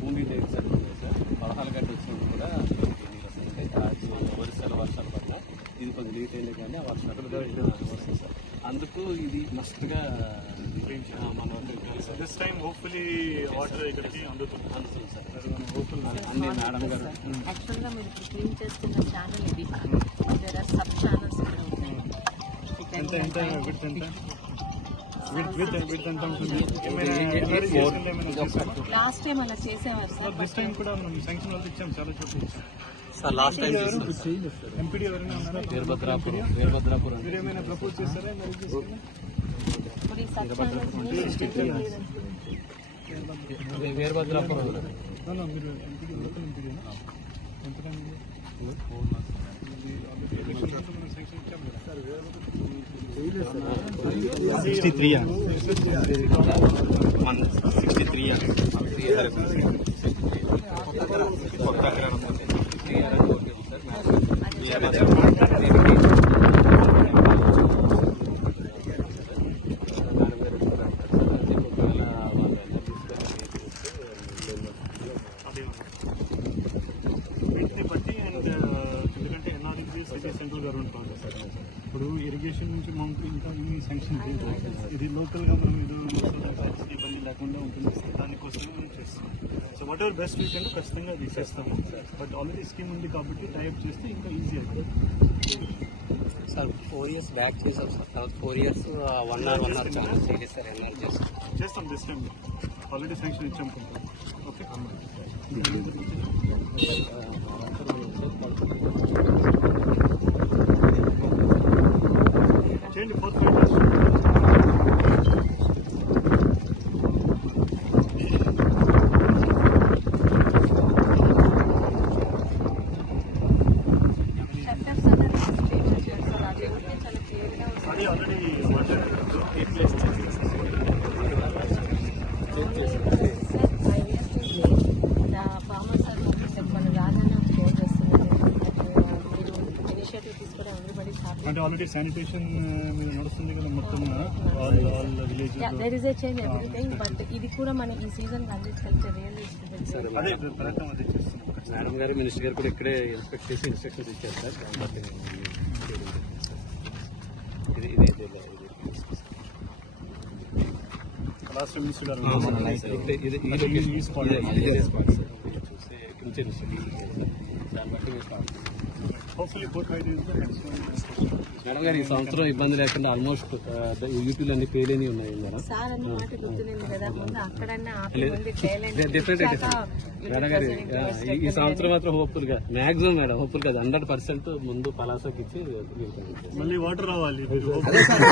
భూమి సార్ పడహాల గడ్డ వచ్చినప్పుడు కూడా వర్షాలు పడినా ఇది కొంచెం లేట్ అయింది కానీ ఆ వర్షాలు వస్తుంది సార్. అందుకు ఇది మస్తుగా దిస్ టైం హోప్ఫుల్లీ వాటర్ ఇక్కడికి అందుతుంది సార్. అన్ని మేడం గారు యాక్చువల్గా మీరు ఇప్పుడు క్లీన్ చేస్తున్న ఛానల్ ఇది దేర్ ఆర్ సబ్ ఛానల్స్ ఇక్కడ ఉంటాయి. లాస్ట్ టైం అలా చేసేవారు సార్. దిస్ టైం కూడా మనం శాంక్షన్ వాళ్ళు ఇచ్చాం, చాలా చోట్ల ఇచ్చాం సార్. లాస్ట్ టైం ఎంపీడీ ఎవరైనా ఉన్నారా? వీరభద్రాపురం మీరు ఏమైనా ప్రపోజ్ చేస్తారా? ఇప్పుడు ఈ సబ్ ఛానల్స్ వీరభద్రాపురం మీరు ఎంపీడీ లోకల్ ఎంపీడీనా? ఎంత టైం శాంక్షన్ ఇచ్చాం కదా. 63 వీటిని బట్టి అండ్ ఎందుకంటే NREG central government project sir. ఇప్పుడు ఇరిగేషన్ నుంచి మనకు ఇంకా ఇన్ని శాంక్షన్ ఇది లోకల్గా మనం ఇది ఇబ్బంది లేకుండా ఉంటుంది. దానికోసమే మనం చేస్తాం. So what ever best we can ఖచ్చితంగా అది చేస్తాము. బట్ ఆల్రెడీ స్కీమ్ ఉంది కాబట్టి టైప్ చేస్తే ఇంకా ఈజీ అవుతుంది సార్. 4 years బ్యాక్ చేసాం సార్. తర్వాత 4 years 1 hour చాలా సీరియస్ సార్. ఎన్ఆర్ చేస్తాం దిస్ టైం. ఆల్రెడీ శాంక్షన్ ఇచ్చాం కొంచెం. ఓకే చేయండి. 4th అది ఆల్రెడీ ఫార్మర్ సార్ మన రాజన్న షేర్ చేస్తున్నారు. ఇనిషియేటివ్ తీసుకుని ఎవ్రీబడి అంటే ఆల్రెడీ శానిటేషన్ మీద నడుస్తుంది కదా మొత్తం village. There is a change everything. But ఇది కూడా మనం ఈ సీజన్ అందించగలిగే రియల్ అదే ప్రయత్నం అది చేస్తున్నాం. మేడం గారు మినిస్టర్ గారు కూడా ఇక్కడే ఇన్స్పెక్ట్ చేసి ఇన్స్ట్రక్షన్స్ ఇచ్చారు సార్. లాస్ట్ మినిస్టర్ గారు హోప్ఫుల్లీ 4th మేడం గారు ఈ సంవత్సరం ఇబ్బంది లేకుండా ఆల్మోస్ట్ యూపీలో అన్ని పేలేని ఉన్నాయి మేడం. సార్ అన్న మాట గుర్తులేదు కదా. ముందు అక్కడన్నా మేడం గారు ఈ సంవత్సరం మాత్రం హోప్ఫుల్ గా మాక్సిమం మేడం హోప్ఫుల్ గా 100% ముందు పలాసకి ఇచ్చి మళ్ళీ వాటర్ రావాలి. సార్